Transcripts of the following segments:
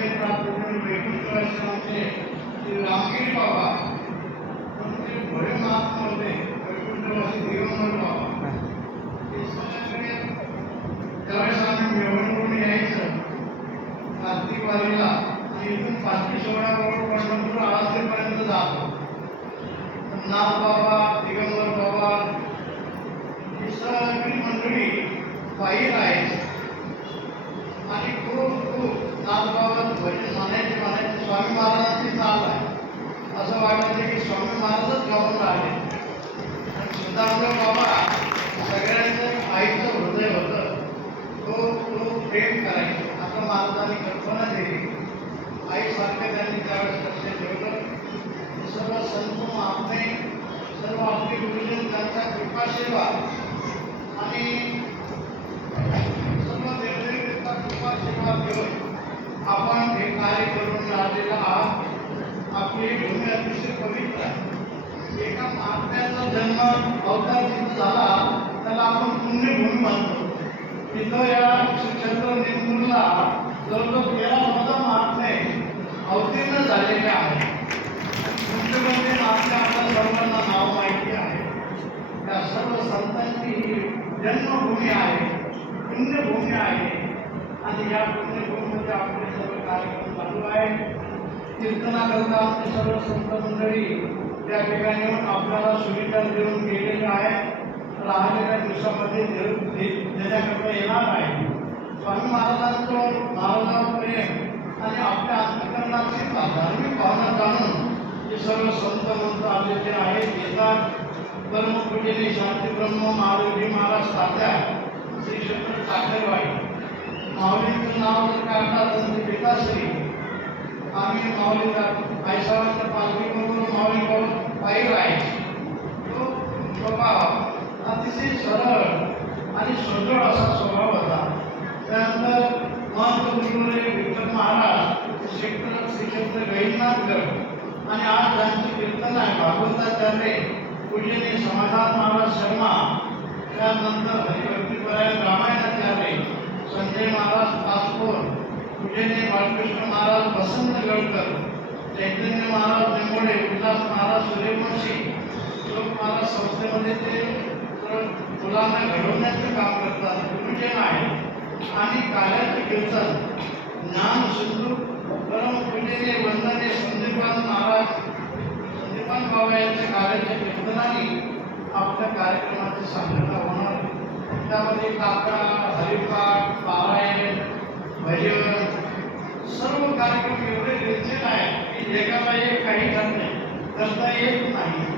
वगैरे प्राप्त करून वैकुंठ आश्रमाचे श्री रामगिरी बाबा म्हणून ते भोळे महात्मा होते वैकुंठवासी दिगंबर बाबा ते सगळ्यांकडे त्यावेळेस आम्ही मिरवणूक यायचं कार्तिक वारीला आणि इथून पाचवी सोळा करोड पंढरपूर आळंदीपर्यंत जातो नाथ बाबा दिगंबर बाबा ही सगळी मंडळी पायी राहायची आणि खूप खूप नाथबाबा भजन म्हणायचे म्हणायचे स्वामी महाराजांची चाल आहे असं वाटायचं की स्वामी महाराजच गाऊन राहिले आणि सुधामदेव बाबा सगळ्यांचं आईचं हृदय होतं तो तो प्रेम करायचं. असं महाराजांनी कल्पना दिली. आईसारखं त्यांनी त्यावेळेस लक्ष ठेवलं. सर्व संत महात्मे सर्व आपले गुरुजन त्यांचा कृपाशीर्वाद. आणि सर्व देवदेवतेचा कृपाशीर्वाद घेऊन आपण हे कार्य करून राहिलेलं आहात. आपली भूमी अतिशय पवित्र आहे. एका महात्म्याचा जन्म अवतार झाला त्याला आपण पुण्यभूमी मानतो तिथं या शिक्षण निर्मूलला जवळजवळ तेरा चौदा महात्मे अवतीर्ण झालेले आहे मुख्यमंत्री महात्मे आपल्या सर्वांना नाव माहिती आहे त्या सर्व संतांची ही जन्मभूमी आहे. पुण्यभूमी आहे आणि या पुण्यभूमीमध्ये आपले सर्व कार्यक्रम चालू आहे कीर्तनाकरता आमचे सर्व संत मंडळी त्या ठिकाणी आपल्याला सुविधा देऊन गेलेले आहे राहिलेल्या दिवसामध्ये देव दे- येणार आहे. स्वामी महाराजांचं महाराजांवर प्रेम आणि आपल्या आत्मकरणाची धार्मिक भावना जाणून हे सर्व संत मंत्र आलेले आहेत येतात कर्मपूजेने शांती ब्रह्म महादेवजी महाराज तात्या श्री क्षेत्र टाकरवाडी माऊलीचं नाव जर काढतात म्हणजे ते आम्ही माऊली आईसाहेबांच्या पालखी म्हणून माऊली करून पायी राहायची तो स्वभाव अतिशय सरळ आणि सुदृढ असा स्वभाव होता. त्यानंतर महंत गुरुले विठ्ठल महाराज क्षेत्र श्रीक्षेत्र गैरनाथगड आणि आज ज्यांची कीर्तन आहे. भागवताचार्य पूजनीय समाधान महाराज शर्मा त्यानंतर हरिभक्तीपरायण रामायणाचार्य संजय महाराज पासपोर पूजनीय बालकृष्ण महाराज वसंत गडकर चैतन्य महाराज निंबोडे विलास महाराज सूर्यवंशी लोक महाराज संस्थेमध्ये ते तर मुलांना घडवण्याचं काम करतात गुरुजन आहे आणि कार्याचे कीर्तन ज्ञान सिंधू परम पूजनीय वंदने संदीपान महाराज संदीपान बाबा यांच्या कार्याच्या कीर्तनाने आपल्या कार्यक्रमाची सांगता होणार. त्यामध्ये काका हरिपाठ पारायण भजन सर्व कार्यक्रम एवढे रेचेल आहे की एकाला एक काही ठरत करता येत नाही.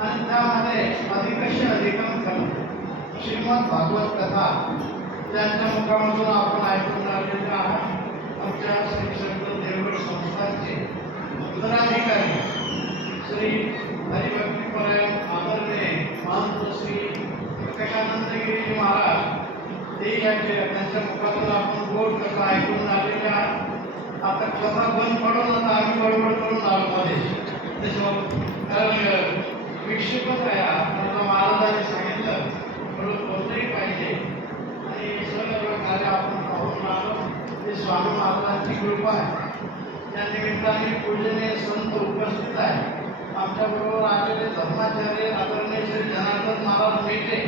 आणि त्यामध्ये अधिकश अधिकम खरं श्रीमद भागवत कथा. त्यांच्या मुखामधून आपण ऐकून राहिलेले आहात आमच्या श्री संत देवगड संस्थांचे उत्तराधिकारी श्री हरिभक्तीपरायण आदरणीय महंत श्री प्रकाशानंदगिरी महाराज. ते यांचे त्यांच्या मुखातून आपण गोड कथा ऐकून आलेले आहात आता कथा बंद पडून आता आम्ही बडबड करून आलो मध्ये. त्याच्यावर कारण विक्षेपच आहे हा. त्यांना महाराजांनी सांगितलं थोडं बोललंही पाहिजे. आणि सर्व कार्य आपण पाहून आलो ते स्वामी महाराजांची कृपा आहे. त्या निमित्ताने पूजनीय संत उपस्थित आहे आमच्याबरोबर आलेले धर्माचार्य आदरणीय श्री जनार्दन महाराज मेटे.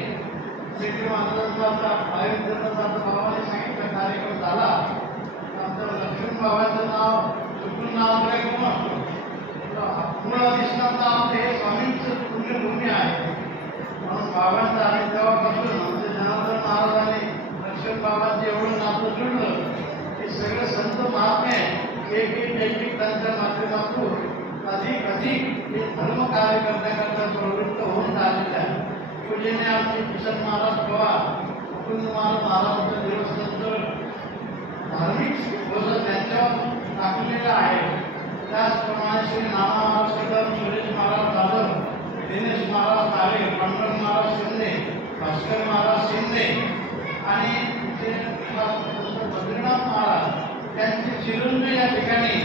मेटे महाराजांचा आता अयोध्येचा बाबाने सांगितलं कार्यक्रम झाला. आमचं लक्ष्मी बाबांचं नाव चुकून नाव काय कोण असतो मूळ अधिष्ठानचं आपलं हे स्वामींचं भूमी आहे. म्हणून बाबांचा आम्ही तेव्हापासून आमचे जनार्दन महाराजांनी लक्ष्मण बाबांचे एवढं नातं जुळलं. हे सगळे संत महात्मे एक एक एक एक त्यांच्या माध्यमातून अधिक अधिक हे धर्म कार्य करण्याकरता प्रवृत्त होऊन राहिलेले आहे पूजेने आमचे किशन महाराज पवार मुकुंद महाराज महाराजांचं देवस्थानचं धार्मिक बोध त्यांच्यावर टाकलेलं आहे. त्याचप्रमाणे श्री नाना महाराज कदम सुरेश महाराज जाधव दिनेश महाराज काळे पांडुरंग महाराज शिंदे भास्कर महाराज शिंदे आणि बद्रीनाथ महाराज त्यांचे चिरंजीव या ठिकाणी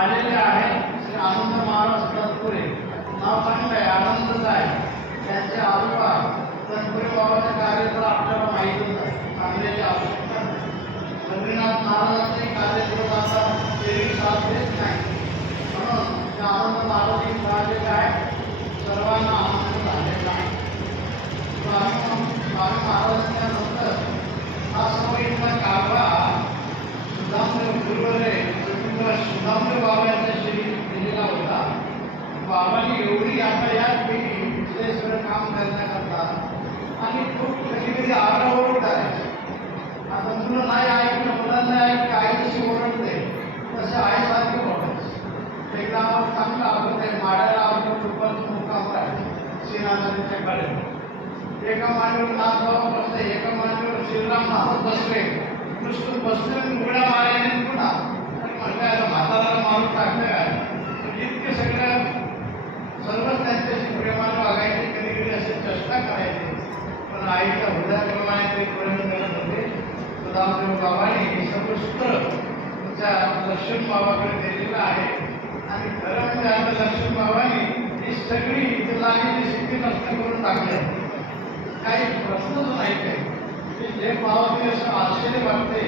आलेले आहेत. श्री आनंद महाराज तत्पुरे नाव चांगलं आहे आनंदच आहे. त्यांचे आजोबा तत्पुरे बाबाचे कार्य तर आपल्याला माहीतच आहे चांगल्याची आवश्यकता बद्रीनाथ महाराजांचे कार्यक्रम आता तेवीस साल नाही. म्हणून आनंद महाराज सुदामदेव बाबा यांचा श्री दिलेला होता. बाबांनी एवढी आता या पिढी तिथे काम करण्याकरता आणि खूप कधी कधी आग्रह करायचे आता मुलं नाही ऐकलं मुलांना ऐकलं आई जशी ओरडते तसं आईसारखं ओरडायचं एकदा चांगलं आपण ते माडायला आपण कृपाचं मुक्काम राहायचं श्रीनाथांच्या कडे एका मांडीवर नाथ बाबा बसले एका मांडीवर श्रीराम नाथ बसले नुसतं बसले आणि उघड्या मारायने पुन्हा आणि म्हटलं आता म्हाताराला मारून टाकलं काय म्हणजे इतके सगळ्या सर्वच त्यांच्याशी प्रेमाने वागायचे कधी कधी असे चेष्टा करायचे पण आईच्या हृदयाप्रमाणे ते प्रेम करत होते सुदामदेव बाबांनी हे सर्व सूत्र त्या लक्ष्मण बाबाकडे दिलेलं आहे. आणि खरं म्हणजे आता लक्ष्मण बाबांनी ही सगळी इथे लागलेली शक्ती नष्ट करून टाकली काही प्रश्नच नाही ते जे जे पावते असं आश्चर्य वाटते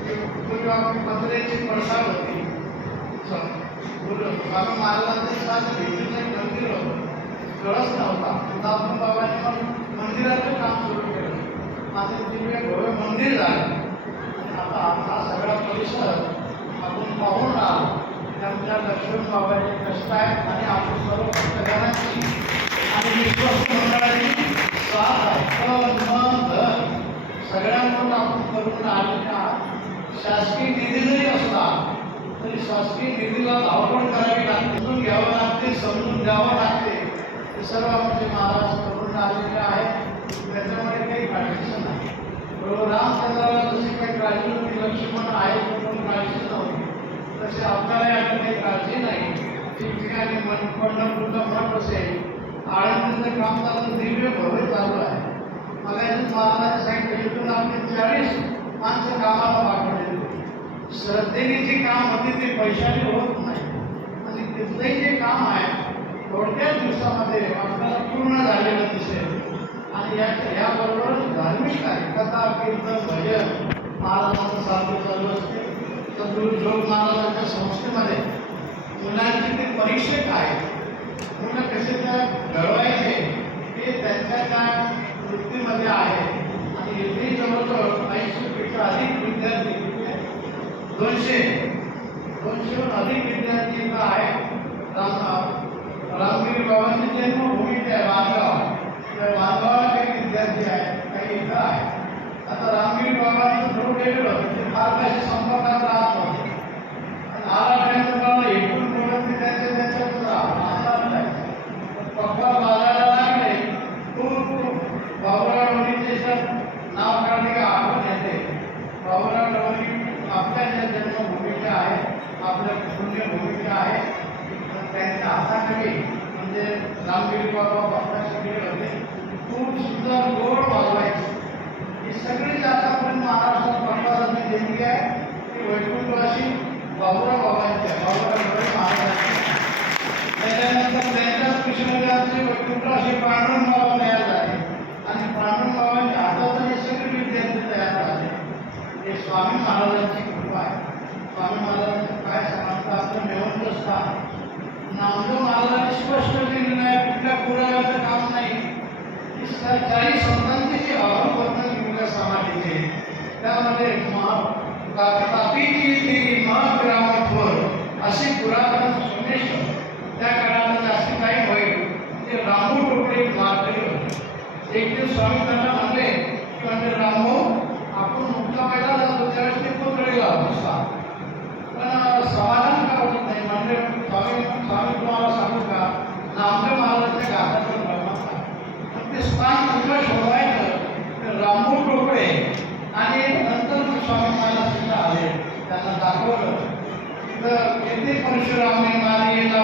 की पूर्वी आपली पत्र्याची पडसाद होती. स्वामी महाराजांचं सात भिंतीचं एक मंदिर होतं कळस नव्हता. सुदाम बाबांनी मग मंदिराचं काम सुरू केलं. माझं दिव्य भव्य मंदिर झालं. आता आमचा सगळा परिसर आपण पाहून राहिलो त्याच्या लक्ष्मण बाबाचे कष्ट आहेत आणि आपण सर्व भक्तगणांची आणि विश्वस्त मंडळाची साथ आहे. मन सगळ्यांकडून आपण करून आलेले आहात शासकीय निधी जरी असला तरी शासकीय निधीला धावपण करावी लागते. समजून घ्यावं लागते समजून द्यावं लागते. हे सर्व आमचे महाराज करून आलेले आहेत. त्याच्यामध्ये काही काळजीच नाही. प्रभू रामचंद्राला जशी काही काळजी होती लक्ष्मण आहे म्हणून काळजी नव्हती. तसे आपल्याला यात काही काळजी नाही. ठिकठिकाणी मन पंढरपूरचा मठ असेल आळंदीचं काम चालू दिव्य भव्य चालू आहे. मला महाराज महाराजांनी इथून आपले चाळीस माणसं कामाला पाठवले श्रद्धेने जे काम होते ते पैशाने होत नाही. आणि तिथलंही जे काम आहे थोडक्याच दिवसामध्ये आपल्याला पूर्ण झालेलं दिसेल. आणि या याबरोबरच धार्मिक आहे. कथा कीर्तन भजन महाराजांचं साधू चालू असते सद्गुरू जोग महाराजांच्या संस्थेमध्ये मुलांचे ते परीक्षक आहेत मुलं कसे त्या घडवायचे हे त्यांच्या त्या वृत्तीमध्ये आहे आणि ऐंशीपेक्षा अधिक विद्यार्थी दोनशे, दोनशेहून अधिक विद्यार्थी इथं रामगिरी बाबांची जन्मभूमी त्या वाणगावला काही विद्यार्थी आहेत आता रामगिरी बाबांचं थोडं ते फार Papa. त्यांच्याच कृष्णाचे आमचे वैकुंठवासी पांडुरंग बाबा तयार झाले. आणि पांडुरंग बाबांच्या हातात हे सगळे विद्यार्थी तयार झाले. हे स्वामी महाराजांची कृपा आहे. स्वामी महाराजांचं काय सांगतं आपलं मेवंत स्थान नामदेव महाराजांनी स्पष्ट केलेलं आहे कुठल्या पुराव्याचं काम नाही. काही सरकारी संतांची जी अववर्तन केलेल्या समाधीचे. त्यामध्ये महा ता- तापीची ती महाग्रामत्वर असे पुरातन सोमेश्वर त्या काळात जास्त काही होईल ते रामू टोपडे मारकरी होते एक स्वामी त्यांना म्हणले की म्हणजे रामो आपण मुक्ता पहिला जातो त्यावेळेस ते पुतळेला बसला पण समाधान का होत नाही. म्हणजे स्वामी स्वामी तुम्हाला सांगू का? नामदेव महाराजांच्या गाठाचं ब्रह्मात ते स्थान कुठं शोधायचं तर रामो टोपडे आणि नंतर मग स्वामी महाराज तिथं आले. त्यांना दाखवलं. तर येथे परशुरामे मारियेला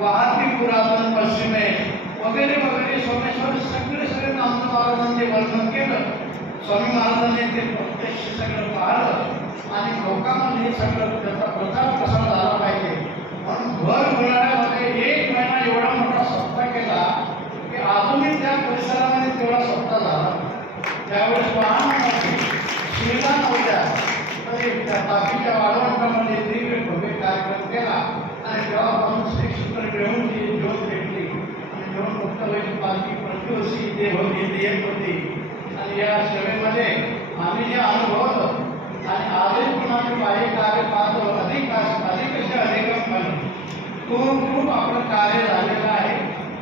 वाहती पुरातन पश्चिमे वगैरे वगैरे सोमेश्वर सगळे सगळे नामदेव महाराजांचे वर्णन केलं. स्वामी महाराजांनी ते प्रत्यक्ष सगळं पाहिलं आणि लोकांमध्ये सगळं त्याचा प्रचार प्रसार झाला पाहिजे? म्हणून भर उन्हाळ्यामध्ये एक महिना एवढा मोठा सप्ताह केला की अजूनही त्या परिसरामध्ये तेवढा सप्ताह झाला. त्यावेळेस वाहन नव्हती सुविधा नव्हत्या तरी त्या तापीच्या वाळवंटामध्ये दिव्य भव्य कार्यक्रम केला आणि तेव्हापासून श्री क्षेत्र घेऊन जी ज्योत भेटली आणि घेऊन मुक्त व्हायची पालखी ते होती इथे एक होती. आणि या सेवेमध्ये आम्ही जे अनुभवलं आणि आजही पुन्हा मी बाहेर कार्य पाहतो अधिक अधिकपेक्षा अधिक खूप खूप आपलं कार्य झालेलं आहे.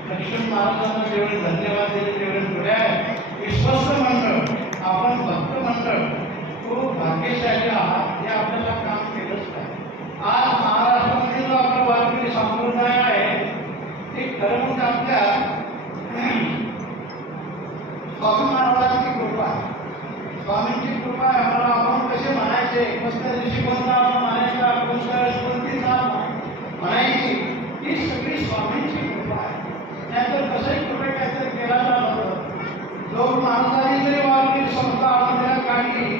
लक्ष्मी महाराजांना जेवढे धन्यवाद दिले तेवढे पुढे आहे विश्वस्त मंडळ आपण भक्त मंडळ खूप भाग्यशाली आहात हे आपल्याला काम केलंच नाही आज महाराष्ट्रामध्ये जो आपला वारकरी संप्रदाय आहे ते खरं म्हणजे आपल्या स्वामी महाराजांची कृपा आहे स्वामींची कृपा आहे आम्हाला आपण कसे म्हणायचे कसल्या दिवशी कोणता आपण म्हणायचा कोणत्या कोणतीचा म्हणायची ही सगळी स्वामींची कृपा आहे नाहीतर कसंही कुठे काहीतरी केला जात जो महाराजांनी जरी वारकरी संस्था आपल्याला काढली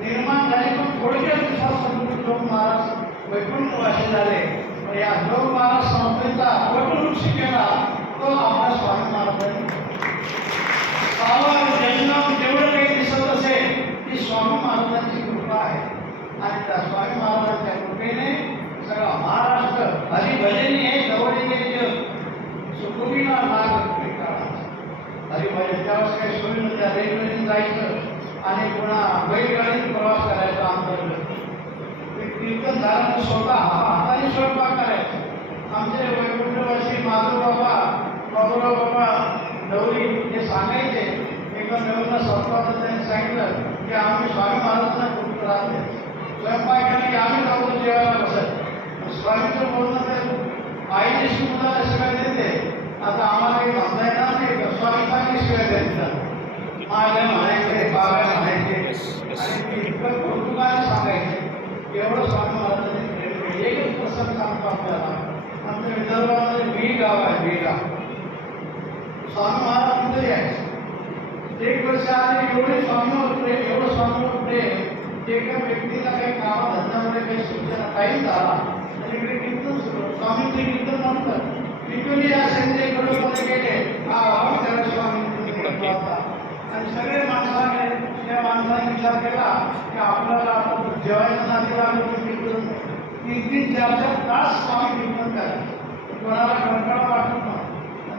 निर्माण झाले पण थोडक्या दिवसात संपूर्ण लोक महाराज वैकुंठवासी झाले. पण या लोक महाराज संस्थेचा वटवृक्ष केला तो आपला स्वामी महाराजांनी पावन जन्म जेवढं काही दिसत असेल ती स्वामी महाराजांची कृपा आहे. आणि त्या स्वामी महाराजांच्या कृपेने सगळा महाराष्ट्र हरिभजनी हे जवळीने जग नाग लाग हरिभजन त्यावेळेस काही सोयी नव्हत्या रेल्वेने जायचं आणि पुन्हा बैलगाडीत प्रवास करायचा आमच्याकडे. ते कीर्तन झालं स्वतः हाताने स्वयंपाक करायचा. आमचे वैकुंठवासी माधव बाबा बाबूराव बाबा नवरी हे सांगायचे. एका नवीन स्वतःचं त्यांनी सांगितलं की आम्ही स्वामी महाराजांना खूप त्रास देतो. स्वयंपाक केला आम्ही जाऊन जेवायला बसत. स्वामीचं बोलणं ते आईने शिकवलं शिवाय देते आता आम्हाला काही म्हणता येणार नाही स्वामी चांगली शिवाय द्यायचं माझ्या म्हणायचं आणि एवढं स्वामी आमच्या गाव स्वामी महाराज तिथे यायचे एक वर्ष आधी एवढे स्वामीवर प्रेम एवढं स्वामीवर प्रेम की एका व्यक्तीला काही कामाधंद्यामध्ये काही सूचना काही झाला आणि इकडे कीर्तन सुरू स्वामींचे कीर्तन म्हणतात तिथून या संजयकडे गेले हा भाव त्याला स्वामी होता आणि सगळे माणसाने त्या माणसाने विचार केला की आपल्याला जेवायचा जेवायचं तीन तीन चार चार तास स्वामी कीर्तन करायचे. कोणाला कंटाळा वाटत नाही.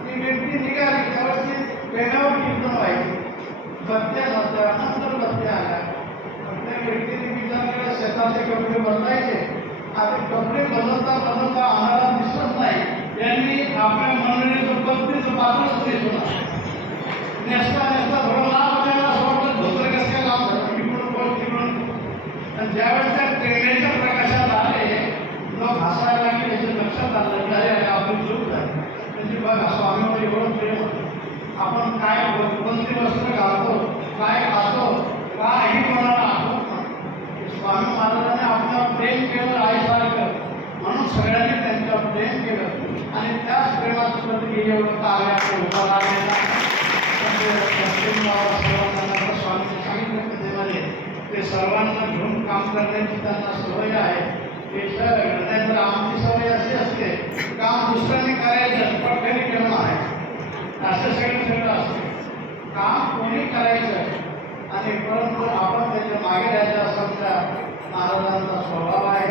ती व्यक्ती निघाली त्यावेळेस ती वेगावर कीर्तन व्हायची. बत्त्या नव्हत्या नंतर बत्त्या आल्या. त्या व्यक्तीने विचार केला शेताचे कपडे बदलायचे. आता कपडे बदलता बदलता आम्हाला दिसत नाही. यांनी आपल्या मंडळीचं पत्नीचं बाजूच दिसलं नेसला नेसता थोडं लाभ होत्याला असं वाटलं धोतर कसं काय लाभ झालं इकडून बोल तिकडून आणि ज्यावेळेस त्या ट्रेनेच्या प्रकाशात आले लोक हसायला लागले याच्या लक्षात आलं की अरे अरे आपली चूक झाली म्हणजे बघा स्वामीवर एवढं प्रेम होतं आपण काय वस्त्र घालतो काय खातो काही कोणाला स्वामी महाराजांनी आपल्यावर प्रेम केलं आईसारखं म्हणून सगळ्यांनी त्यांच्यावर प्रेम केलं. आणि त्याच प्रेमात प्रति एवढं कार्य आपण उभं स्वामी सांगितलं कथेमध्ये ते सर्वांना घेऊन काम करण्याची त्यांना सवय आहे. ते सर आमची सवय अशी असते. काम दुसऱ्याने करायचं पण घरी केलं आहे? असं सगळं सगळं असतं. काम कोणी करायचं आणि परंतु आपण त्याच्यामागे राहायचं असा महाराजांचा स्वभाव आहे.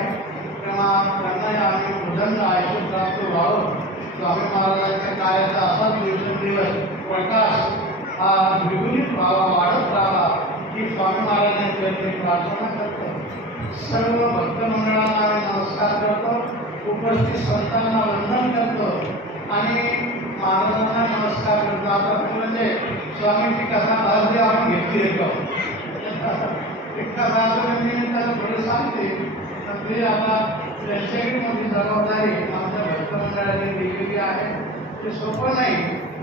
तेव्हा त्यांना आम्ही उदंड आयुष्य प्राप्त व्हावं. स्वामी महाराजांच्या कार्याचा असाच दिवसेंदिवस प्रकाश हा द्विगुणित व्हावा वाढत राहावा ही स्वामी महाराजांच्या मी प्रार्थना करतो. सर्व भक्त मंडळांना आम्ही नमस्कार करतो. उपस्थित संतांना वंदन करतो. आणि महाराजांना नमस्कार करतो. आता म्हणजे स्वामीची कथा आज आपण घेतली येतो एक कथा मी त्याला थोडं सांगते. तर ते आता त्यांच्याकडे जबाबदारी आमच्या भक्त दिलेली आहे. ते सोपं नाही.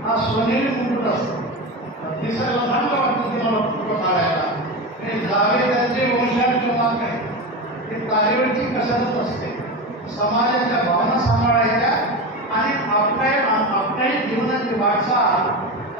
हा सोनेरी मुकुट असतो. दिसायला चांगलं वाटतं तुम्हाला फोटो काढायला. ते जावे त्यांचे वंशात किंवा काय. ते तारेवरची कसरत असते. समाजाच्या भावना सांभाळायच्या आणि आपल्या आपल्याही जीवनाची वाटचाल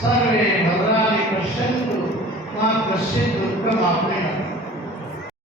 सर्वे भद्राणि पश्यन्तु मा कश्चित् दुःखमाप्नुयात्